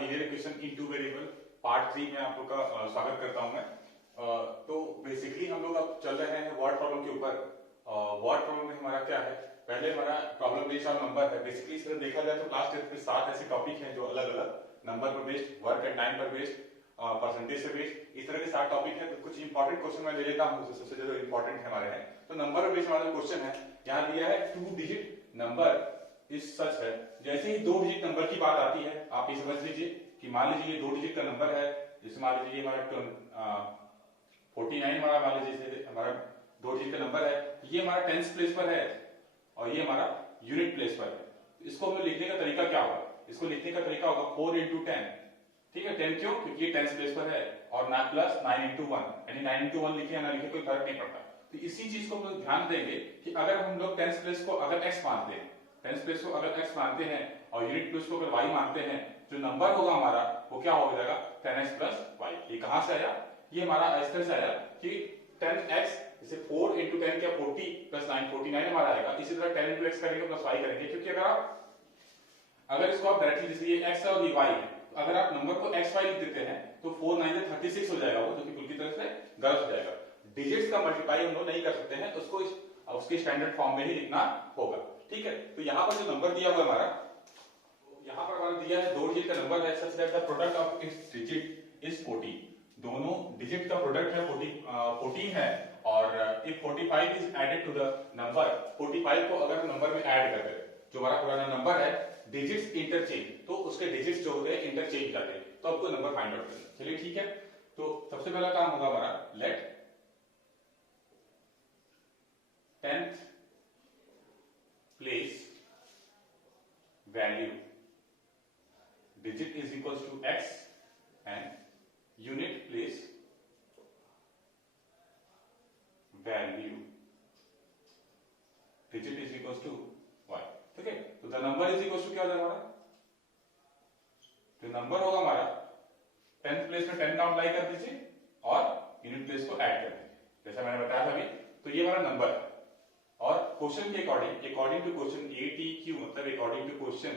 Linear equation in two variable part 3 में आप लोग का स्वागत करता हूं मैं। तो बेसिकली हम लोग अब चल रहे हैं वर्ड प्रॉब्लम के ऊपर। वर्ड प्रॉब्लम में हमारा क्या है, पहले हमारा प्रॉब्लम बेस्ड ऑन नंबर है। बेसिकली इस तरह देखा जाए तो क्लास 10 के 7 ऐसे टॉपिक हैं जो अलग अलग नंबर पर बेस्ड, वर्क एंड टाइम पर बेस्ड, परसेंटेज से बेस्ड, इस तरह के 7 टॉपिक हैं। तो कुछ इंपॉर्टेंट क्वेश्चन मैं ले लेता हूं जो सबसे ज्यादा इंपॉर्टेंट हमारे हैं। तो नंबर पर बेस्ड हमारा क्वेश्चन है, यहाँ दिया है 2 डिजिट नंबर इस सच है। जैसे ही 2 डिजिट नंबर की बात आती है, आप ये समझ लीजिए कि मान लीजिए ये 2 डिजिट का नंबर है। जैसे मान लीजिए हमारा 49 हमारा, मान लीजिए हमारा 2 डिजिट का नंबर है, ये हमारा टेंस प्लेस पर है और ये हमारा यूनिट प्लेस पर है। इसको हमें लिखने का तरीका क्या होगा, इसको लिखने का तरीका होगा 4 into 10। ठीक है, 10 क्यों? क्योंकि ये टेंस प्लेस पर है और प्लस 9 into 1, यानी 9 into 1 लिखे या ना लिखे कोई फर्क नहीं पड़ता। तो इसी चीज को हम ध्यान देंगे कि अगर हम लोग टेंस प्लेस को अगर x मानते हैं, टेंस प्लेस को अगर x मानते हैं और यूनिट प्लेस को अगर y मानते हैं, जो नंबर होगा हमारा वो क्या हो जाएगा 10x plus y। ये कहां से आया? ये हमारा इस तरह से आया कि 10x, जैसे 4 into 10 क्या 40 plus 9 49 हमारा आएगा। इसी तरह 10 into x करेंगे प्लस y करेंगे, क्योंकि अगर इसको आप डायरेक्टली, जैसे ये x है और ये y है, तो अगर आप नंबर को xy लिख देते हैं तो 4 9 से 36 हो जाएगा वो, जो कि बिल्कुल तरह से गलत हो जाएगा। डिजिट्स का मल्टीप्लाई हम लोग नहीं कर सकते हैं, उसको उसके स्टैंडर्ड फॉर्म में ही लिखना होगा। ठीक है, तो यहाँ पर जो नंबर दिया हुआ हमारा, यहाँ पर हमारा दिया है 2 डिजिट का नंबर है, such that the product of its digit is 40। दोनों डिजिट का प्रोडक्ट है 14 है। और if 45 is added to the number, 45 को अगर नंबर में ऐड कर दे, जो हमारा पुराना नंबर है, डिजिट्स इंटरचेंज, तो उसके डिजिट्स जो होते हैं इंटरचेंज हो जाते हैं, तो आपको नंबर फाइंड आउट करना। चलिए ठीक है, तो सबसे पहला काम होगा हमारा, late 10th place value digit is equals to x and unit place value digit is equals to y। ठीक है, तो the number is equals to क्या हो जाएगा हमारा, तो नंबर होगा हमारा 10th प्लेस में 10 का अप्लाई कर दीजिए और यूनिट प्लेस को ऐड कर दीजिए, जैसा मैंने बताया था अभी। तो ये हमारा नंबर है और क्वेश्चन के अकॉर्डिंग टू क्वेश्चन ATQ, मतलब अकॉर्डिंग टू क्वेश्चन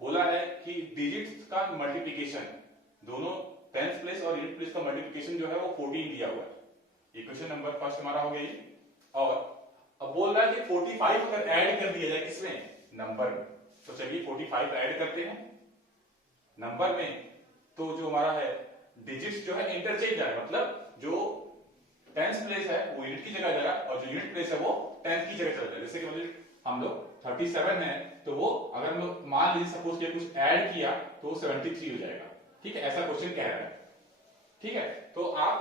बोला है कि डिजिट्स का मल्टीप्लिकेशन, दोनों 10th प्लेस और यूनिट प्लेस का मल्टीप्लिकेशन जो है वो 14 दिया हुआ है। ये क्वेश्चन नंबर फर्स्ट हमारा हो गया ये। और अब बोल रहा है कि 45 अगर ऐड कर दिया जाए किसमें, नंबर में, तो चलिए 45 ऐड करते हैं नंबर में, तो जो हमारा है डिजिट्स जो है इंटरचेंज आएगा, मतलब जो 10th प्लेस है वो यूनिट की जगह जाएगा और जो यूनिट प्लेस है वो 10th की जगह चला जाएगा। जैसे कि हम लोग 37 है, तो वो अगर हम लोग मान लीजिए सपोज कि कुछ ऐड किया तो वो 73 हो जाएगा। ठीक है, ऐसा क्वेश्चन कह रहा है। ठीक है, तो आप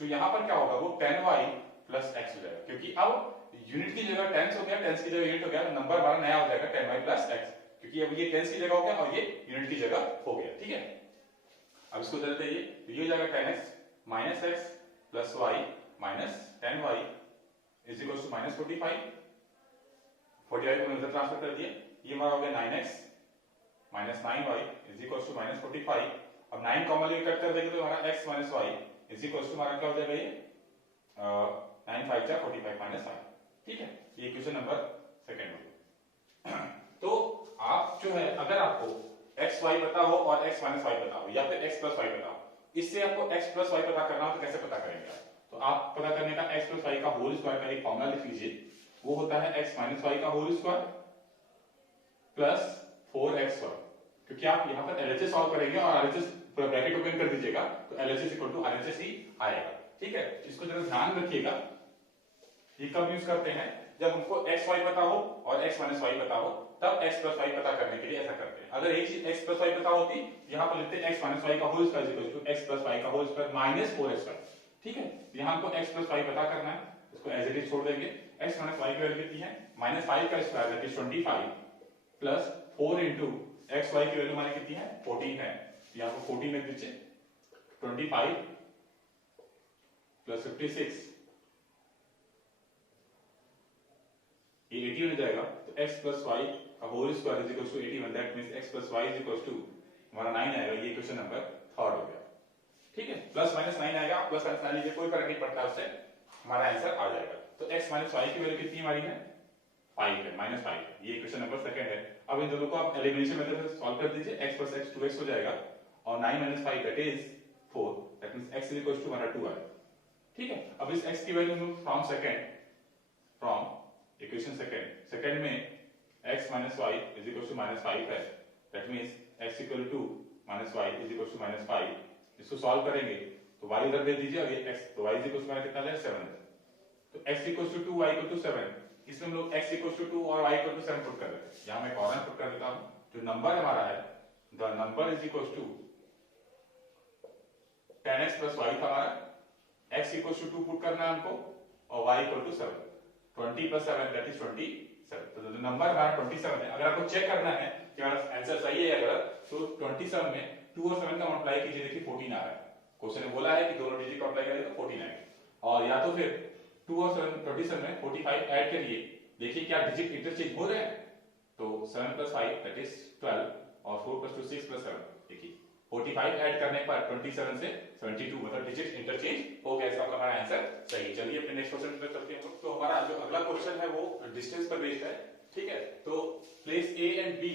जो यहां पर क्या होगा वो 10y plus x हो जाएगा, क्योंकि अब यूनिट की जगह 10th हो गया, 10th की जगह यूनिट हो गया, तो नंबर हमारा नया हो जाएगा 10y plus x, क्योंकि अब ये 10th की जगह हो गया और ये यूनिट की जगह हो गया। ठीक है, अब इसको चलते हैं, तो ये हो जाएगा 10x minus x plus y minus 10y is equals to minus 45 को इधर ट्रांसफर कर दिए, ये हमारा हो गया 9x minus 9y is equals to minus 45। अब 9 कॉमन लेके कट कर देंगे तो हमारा x minus y is equals to हमारा क्या हो जाएगा, ये 9 5 जा 45 minus 5। ठीक है, ये क्वेश्चन नंबर सेकंड हो गया। तो आप जो है, अगर आपको x y पता हो और x minus y पता हो या फिर x plus y पता हो, इससे आपको x plus y पता करना हो तो कैसे पता करेंगे आप? तो आप पता करने का x plus y का होल स्क्वायर का एक फॉर्मूला लिख लीजिए, वो होता है x minus y का होल स्क्वायर प्लस 4x²। क्योंकि आप यहाँ पर LHS सॉल्व करेंगे और LHS पूरा ब्रैकेट ओपन कर दीजिएगा तो LHS इक्वल टू RHS ही आएगा। ठीक है, इसको जरा ध्यान रखिएगा। ये कब यूज करते हैं, जब हमको x y पता हो और x minus y पता हो, तब x plus y पता करने के लिए ऐसा करते हैं। अगर एक चीज x plus y पता होती, यहाँ पर लिखते x minus y का whole square equal to x plus y का होल स्क्वायर माइनस 4x²। ठीक है, यहाँ हमको x plus y पता करना है, इसको एज इट इज छोड़ देंगे। x minus y की वैल्यू कितनी है, -5 का square that is 25 plus 4 into x y की वैल्यू हमारी कितनी है 14 है, यहाँ पर 14 लिख दीजिए, 25 प्लस 56 ये 81 हो जाएगा। तो x plus y का whole square is equal to 81, that means x plus y is equal to हमारा 9 आएगा। ये क्वेश्चन नंबर थर्ड हो गया। ठीक है, प्लस माइनस 9 आएगा, प्लस माइनस 9 लीजिए, कोई फर्क नहीं पड़ता, उससे हमारा आंसर आ जाएगा। तो x minus y की वैल्यू कितनी हमारी है 5 है, -5 है। ये इक्वेशन नंबर सेकंड है। अब इन दोनों को आप एलिमिनेशन मेथड से सॉल्व कर दीजिए। x + x 2x हो जाएगा और 9 - 5 that is 4, that means x = 1 और 2 है। ठीक है, अब इस x की वैल्यू हम फ्रॉम इक्वेशन सेकंड में x - y = -5 है, दैट मींस x = 2 - y = -5। इसको सॉल्व करेंगे तो y उधर भेज दीजिए और ये x, तो y = कितना है 7 है। तो x = 2 y = 7, इसमें हम लोग x = 2 और y = 7 पुट कर देते हैं। यहां मैं कॉर्नर पुट कर देता हूं। जो नंबर हमारा है द नंबर = 10x + y था हमारा, x = 2 पुट करना है हमको और y = 7, 20 + 7 दैट इज 27। तो जो नंबर हमारा 27 है, अगर आपको चेक करना है कि हमारा आंसर सही है या गलत, तो 27 में 2 और 7 का मल्टीप्लाई कीजिए, देखिए 14 आ रहा है। क्वेश्चन में बोला है कि दोनों डिजिट को अप्लाई करें तो 14 आएगा। और या तो फिर 2 और 7 27 में 45 ऐड करिए, देखिए क्या डिजिट इंटरचेंज हो रहे हैं। तो 7 + 5 दैट इज 12 और 4 + 2 6 + 7, देखिए 45 ऐड करने पर 27 से 72 मतलब डिजिट इंटरचेंज हो गया। इसका हमारा आंसर सही। चलिए अपने नेक्स्ट क्वेश्चन पे चलते हैं। तो हमारा जो अगला क्वेश्चन है वो डिस्टेंस पर बेस्ड है। ठीक है, तो place A and B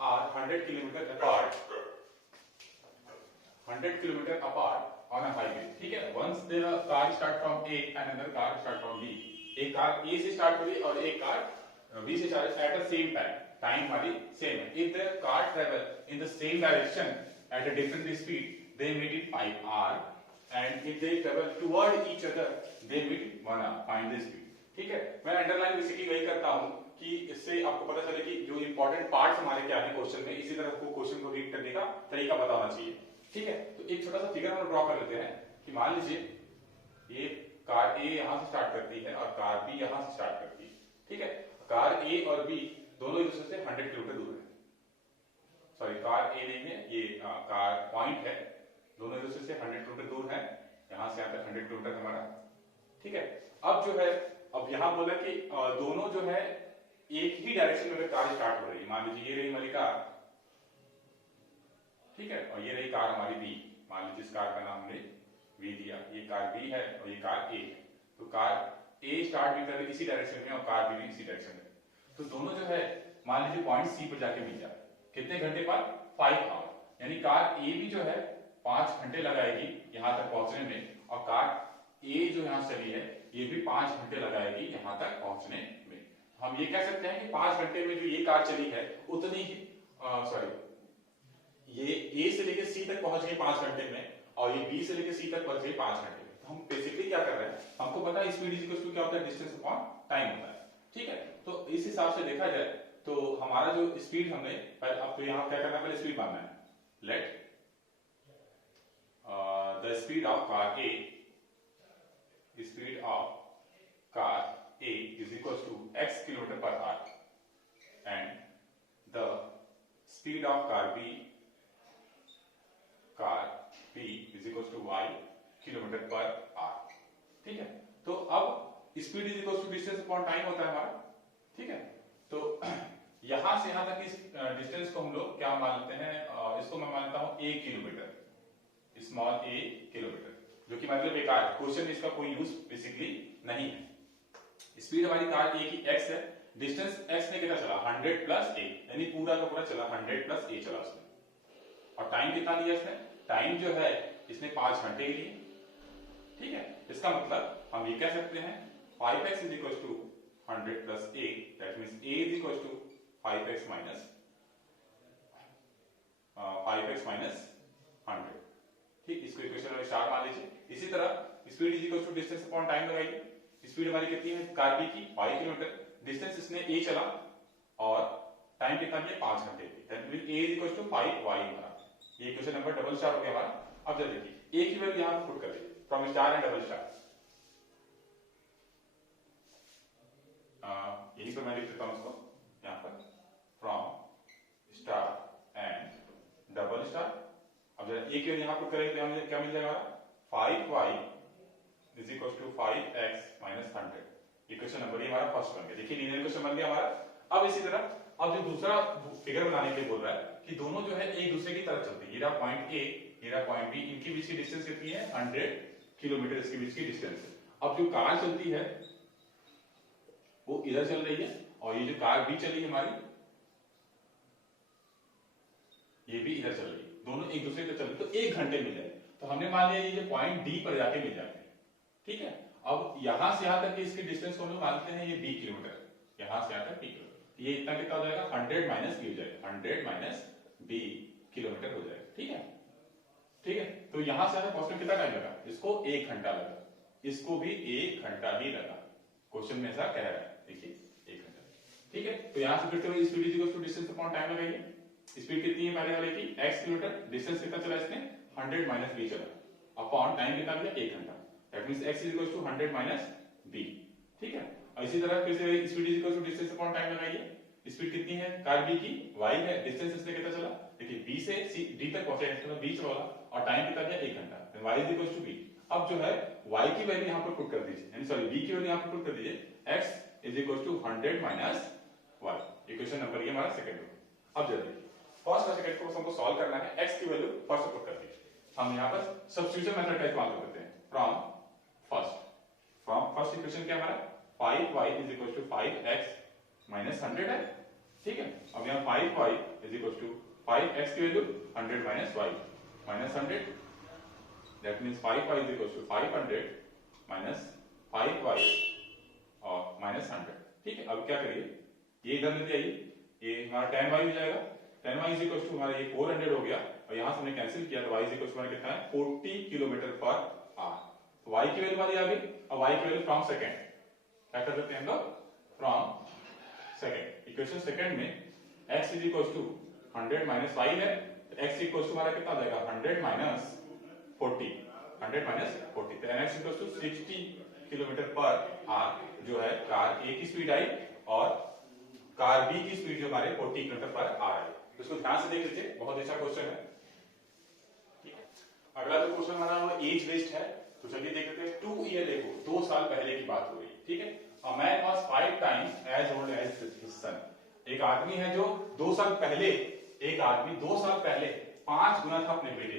are 100 kilometre apart, 100 kilometre apart on a highway. ठीक है, once there car start from A and another car start from B, एक कार A से स्टार्ट हो रही है और एक कार B से start at the same time हमारी सेम है। If the car travel in the same direction at a different speed, they meet in 5 hours, and if they travel toward each other, they meet in 1 hour. Find the speed. ठीक है, मैं underline basically वही करता हूं कि इससे आपको पता चले कि जो इंपॉर्टेंट पार्ट्स हमारे क्या है क्वेश्चन में, इसी तरह आपको क्वेश्चन को रीड करने का तरीका पता होना चाहिए। ठीक है, तो एक छोटा सा फिगर हम ड्रॉ कर लेते हैं कि मान लीजिए ये कार A यहां से स्टार्ट करती है और कार B यहां से स्टार्ट करती है। ठीक है, कार A और B दोनों एक दूसरे से 100 किलोमीटर दूर है। सॉरी, कार A नहीं है, ये कार पॉइंट है, दोनों एक दूसरे से 100 किलोमीटर दूर है। यहां से यहां तक 100 किलोमीटर हमारा। ठीक है, अब जो है, अब यहां बोला कि दोनों जो है एक ही डायरेक्शन में कार स्टार्ट हो रही है। मान लीजिए ये रही हमारी कार, ठीक है, और ये रही कार हमारी B। मान लीजिए इस कार का नाम हमने V दिया, ये कार B है और ये कार A है। तो कार A स्टार्ट भी कर रही इसी डायरेक्शन में और कार B भी इसी डायरेक्शन में। तो दोनों जो है मान लीजिए पॉइंट C पर जाके मिल जाए, कितने घंटे पर 5 आवर, यानी कार A भी जो है 5 घंटे लगाएगी यहां तक पहुंचने में, और कार A जो यहां चली है ये भी 5 घंटे लगाएगी यहां तक पहुंचने में। हम ये कह सकते हैं कि 5 घंटे में जो ये कार चली है उतनी ही ये A से लेकर C तक पहुंच गई 5 घंटे में, और ये B से लेकर C तक पहुंच गई 5 घंटे में। तो हम बेसिकली क्या कर रहे हैं, हमको पता है स्पीड इक्वल टू क्या होता है, डिस्टेंस अपॉन टाइम होता है। ठीक है, तो इस हिसाब से देखा जाए तो हमारा जो स्पीड हमने पहले, अब तो यहां क्या करना है, पहले स्पीड मानना है। Let the speed of car A, speed of car A is equals to x kilometre per hour, and the speed of car B is equals to y kilometre per hour. ठीक है, तो अब speed is equal to distance upon time होता है हमारा। ठीक है, तो यहां से यहां तक इस डिस्टेंस को हम लोग क्या मान लेते हैं, इसको मैं मानता हूं a kilometre, small a kilometre, जो कि मतलब बेकार है, क्वेश्चन में इसका कोई यूज बेसिकली नहीं है। स्पीड हमारी कार A की x है, डिस्टेंस x ने कितना चला 100 + a, यानी पूरा का पूरा चला 100 + a चला उसने, और टाइम कितना लिया इसने, टाइम जो है इसने 5 घंटे लिए। ठीक है, इसका मतलब हम ये कह सकते हैं 5x = 100 + a, that means a is equals to 5x minus 100। ठीक, इसको इक्वेशन में स्टार मान लीजिए। इसी तरह speed is equal to distance upon time लगाइए। स्पीड हमारी कितनी है कार B की 5 किलोमीटर, डिस्टेंस इसने a चला और टाइम कितना लिया 5 घंटे की, that means a is equal to 5y हमारा। ये इक्वेशन नंबर डबल स्टार हो गया हमारा। अब जरा देखिए a की वैल्यू यहां पे पुट कर दीजिए from star and double star. यही पर मैं लिख देता हूं इसको यहां पर, from star and double star. अब जरा a की वैल्यू यहां पुट करेंगे तो हमें क्या मिल जाएगा, 5y is equals to 5x minus 100। Equation number ये हमारा फर्स्ट बन गया। देखिए लीनियर इक्वेशन बन गया हमारा। अब इसी तरह अब जो दूसरा फिगर बनाने के लिए बोल रहा है कि दोनों जो है एक दूसरे की तरफ चलते हैं, ये रहा पॉइंट A, ये रहा पॉइंट B, इनके बीच की डिस्टेंस कितनी है 100 किलोमीटर, इसके बीच की डिस्टेंस। अब जो कार चलती है वो इधर चल रही है और ये जो कार बी चली हमारी ये भी इधर चल रही, दोनों एक दूसरे को चल रही, तो 1 घंटे मिल जाए। तो हमने मान लिया ये पॉइंट डी पर जाके मिल जाते हैं, ठीक है। अब यहां से यहां तक की इसकी डिस्टेंस हम लोग मानते हैं ये बी किलोमीटर, यहां से यहां तक बी किलोमीटर, ये इतना कितना हो जाएगा 100 माइनस बी हो जाएगा, 100 माइनस बी किलोमीटर हो जाएगा, ठीक है। ठीक है, तो यहां से यहां पहुंचने में कितना टाइम लगा, इसको 1 घंटा लगा, इसको भी 1 घंटा ही लगा, क्वेश्चन में ऐसा कह रहा है, देखिए 1 घंटा, ठीक है। तो यहां से फिर से speed is equal to distance upon time लगाइए, स्पीड कितनी है पहले वाले की x किलोमीटर, डिस्टेंस कितना चला इसने 100 माइनस b चला, अपॉन टाइम कितना लिया 1 घंटा, that means x is equal to 100 minus b, ठीक है। और इसी तरह फिर से speed is equal to distance upon time लगाइए, स्पीड कितनी है कार b की y है, डिस्टेंस इसने कितना चला, देखिए b से d तक पहुंचा, इसका b चला और टाइम कितना दिया 1 घंटा, then y is equal to b। अब जो है y की वैल्यू यहां पर पुट कर दीजिए, यानी सॉरी b की वैल्यू यहां पर पुट कर दीजिए, x is equal to 100 minus y, equation number ये हमारा सेकंड हो। अब जल्दी फर्स्ट और सेकंड को हमको सॉल्व करना है, x की वैल्यू फर्स्ट पुट कर दीजिए, हम यहां पर सब्स्टिट्यूशन मेथड का इस्तेमाल करते हैं, फ्रॉम फर्स्ट इक्वेशन क्या हमारा 5y is equal to 5x minus 100 है, ठीक है। अब यहां 5y is equal to 5x की value 100 minus y minus 100, that means 5y is equal to 500 minus 5y और माइनस 100, ठीक है। अब क्या करिए, ये इधर लेते आइए, ये हमारा 10y हो जाएगा, 10y इज इक्वल टू हमारा ये 400 हो गया, और यहां से हमने कैंसिल किया तो y इज इक्वल टू हमारा कितना है 40 किलोमीटर पर आवर, तो y की वैल्यू हमारी आ गई। अब y की वैल्यू फ्रॉम सेकंड क्या कर सकते हैं हम लोग, फ्रॉम सेकंड, इक्वेशन सेकंड में x is equal to 100 minus y है, तो x इक्वल टू हमारा कितना आ जाएगा 100 माइनस 40, 100 माइनस 40, तो x equal to 60 kilometre per hour जो है कार a की स्पीड आई और कार बी की स्पीड जो हमारे 40 किलोमीटर पर आ रही है, तो इसको ध्यान से देख लीजिए, बहुत अच्छा क्वेश्चन है, ठीक है। अगला जो क्वेश्चन हमारा वो एज बेस्ड है, तो चलिए देख लेते हैं। 2 ईयर एगो, 2 साल पहले की बात हो रही है, ठीक है। A man was 5 times as old as his son, एक आदमी है जो 2 साल पहले, एक आदमी 2 साल पहले 5 गुना था अपने बेटे,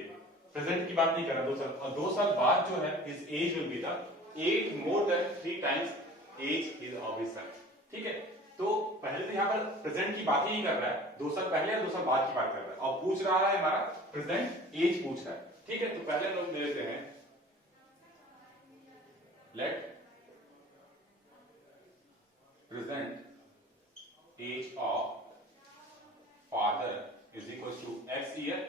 प्रेजेंट की बात नहीं कर रहा, 2 साल, और 2 साल बाद जो है his age will be the 8 more than 3 times age his of his son, ठीक है। तो पहले तो यहाँ पर प्रेजेंट की बात ही नहीं कर रहा है, 2 साल पहले और 2 साल बाद की बात कर रहा है, और पूछ रहा है हमारा प्रेजेंट एज पूछ रहा है, ठीक है। तो पहले लोग ले लेते हैं, let present age of father is equal to x year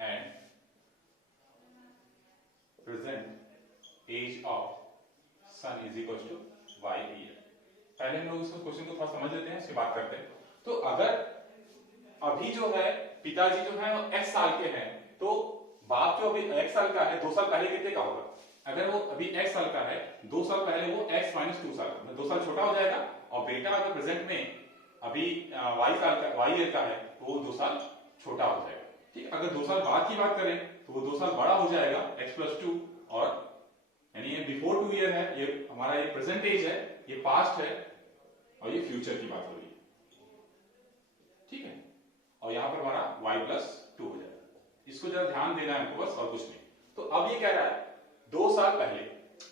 and present age of son is equal to y year. पहले हम लोग इसको क्वेश्चन को थोड़ा समझ लेते हैं, उसके बाद करते हैं। तो अगर अभी जो है पिताजी जो है वो x साल के हैं, तो बाप जो अभी x साल का है 2 साल पहले कितने का होगा, अगर वो अभी x साल का है 2 साल पहले वो x माइनस 2 साल का, 2 साल छोटा हो जाएगा, और बेटा अगर प्रेजेंट में अभी y साल का, y ईयर का है, तो वो 2 साल छोटा हो जाएगा, ठीक। अगर 2 साल बाद की बात करें तो वो 2 साल बड़ा हो जाएगा x प्लस 2, और यानी ये बिफोर 2 ईयर है, ये हमारा ये प्रेजेंट एज है, ये पास्ट है, और ये फ्यूचर की बात हो रही है, ठीक है। और यहां पर हमारा y प्लस 2 हो जाएगा, इसको जरा ध्यान देना है हमको बस, और कुछ नहीं। तो अब ये कह रहा है 2 साल पहले,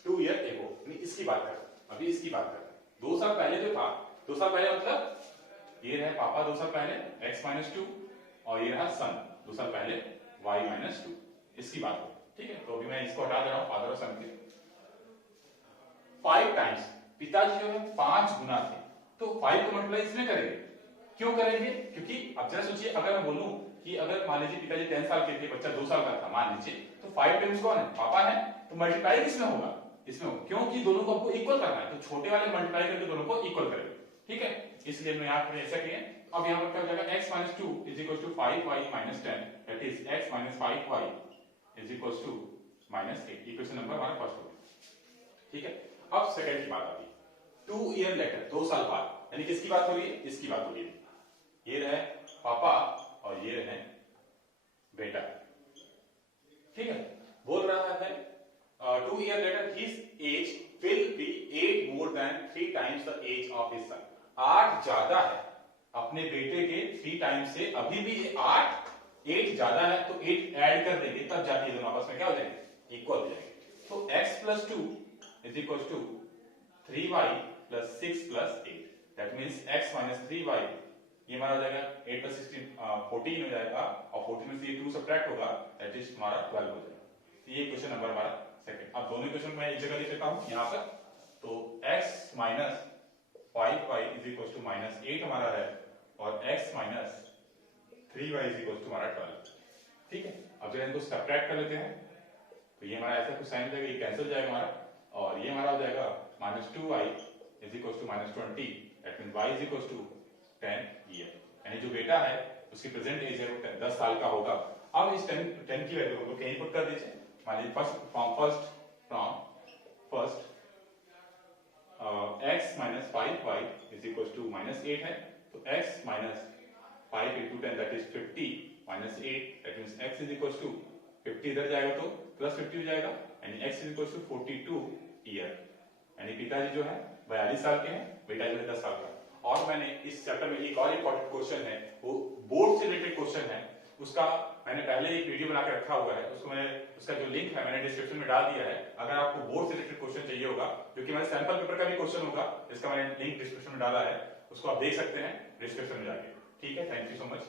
2 ईयर एगो, इसकी बात कर रहा है, अभी इसकी बात कर रहा है। 2 साल पहले जो था, 2 साल पहले मतलब ये रहा पापा 2 साल पहले x माइनस 2, और ये रहा सन 2 साल पहले y माइनस 2, इसकी बात हो, ठीक है। तो अभी मैं इसको हटा दे रहा हूं, फादर और सन के 5 टाइम्स, पिताजी जो है 5 गुना थे, तो 5 को मल्टीप्लाई इसमें करेंगे, क्यों करेंगे, क्योंकि अब जरा सोचिए, अगर मैं बोलूं कि अगर मान लीजिए पिताजी 10 साल के थे, बच्चा 2 साल का था मान लीजिए, तो 5 टाइम्स कौन है, पापा है, तो मल्टीप्लाई किसमें होगा, इसमें होगा, क्योंकि दोनों को आपको इक्वल करना है, तो छोटे वाले मल्टीप्लाई करके दोनों को इक्वल करेंगे, ठीक है। इसलिए मैं यहां पर ऐसा किए। अब यहां पर क्या हो जाएगा, x minus 2 is equal to 5y minus 10, that is x minus 5y is equal to minus 8, equation number हमारा फर्स्ट हो गया, ठीक है। अब सेकंड की बात आती है, 2 ईयर लेटर, 2 साल बाद, यानी किसकी बात हो रही है, इसकी बात हो रही है, ये रहे पापा और ये रहे बेटा, ठीक है। बोल रहा है 2 year later his age will be 8 more than 3 times the age of his son, 8 ज्यादा है अपने बेटे के 3 टाइम्स से, अभी भी 8 ज्यादा है, तो 8 ऐड कर देंगे तब जाके दोनों आपस में क्या हो जाएंगे, इक्वल हो जाएंगे। तो x plus 2 is equal to 3y plus 6 plus 8 that means x minus 3y ये हमारा हो जाएगा 8 प्लस 16 14 हो जाएगा और 14 में से ये 2 सब्ट्रैक्ट होगा दैट इज हमारा 12 हो जाएगा। ये क्वेश्चन नंबर हमारा सेकंड। अब दोनों क्वेश्चन मैं एक जगह लिख लेता हूं यहां पर। तो x minus 5y is equal to minus 8 हमारा है और x minus 3y is equal to हमारा 12। ठीक है, अब जब इनको सब्ट्रैक्ट कर लेते हैं तो ये हमारा ऐसा कुछ साइन हो जाएगा, ये कैंसिल हो जाएगा हमारा और ये हमारा हो जाएगा minus 2y is equal to minus 20 that means y is equal to 10 year. यानी जो बेटा है उसकी प्रेजेंट एज है वो 10 साल का होगा। अब इस 10 की वैल्यू को कहीं पुट कर दीजिए। मान लीजिए first x minus 5y is equal to minus 8 है तो x minus 5 into 10 that is 50 minus 8 that means x is equal to 50 इधर जाएगा तो प्लस 50 हो जाएगा यानी x is equal to 42 year. यानी पिताजी जो है 42 साल के हैं, बेटा जो है 10 साल का। और मैंने इस चैप्टर में एक और इंपॉर्टेंट क्वेश्चन है वो बोर्ड से रिलेटेड क्वेश्चन है, उसका मैंने पहले एक वीडियो बना के रखा हुआ है, उसको मैंने उसका जो लिंक है मैंने डिस्क्रिप्शन में डाल दिया है। अगर आपको बोर्ड से रिलेटेड क्वेश्चन चाहिए होगा क्योंकि मेरे सैंपल पेपर का भी क्वेश्चन होगा जिसका मैंने लिंक डिस्क्रिप्शन में डाला है, उसको आप देख सकते हैं डिस्क्रिप्शन में जाके। ठीक है, थैंक यू सो मच।